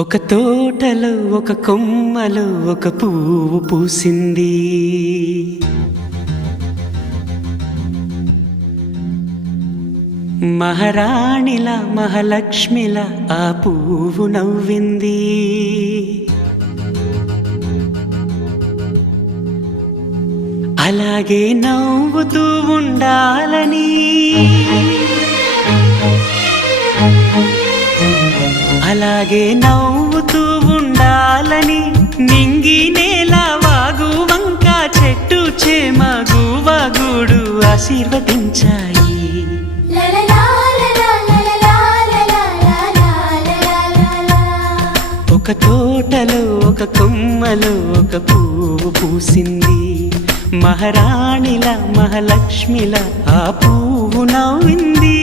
ఒక తోటలో ఒక కొమ్మలో ఒక పువ్వు పూసింది. మహారాణిలా మహాలక్ష్మిలా ఆ పువ్వు నవ్వింది. అలాగే నవ్వుతూ ఉండాలని, అలాగే నవ్వుతూ ఉండాలని నింగి నేల వాగు వంక చెట్టు చేమ గువగూడు ఆశీర్వదించాయి. ఒక తోటలో ఒక కొమ్మలో ఒక పువ్వు పూసింది. మహారాణిలా మహాలక్ష్మిలా ఆ పువ్వు నవ్వింది.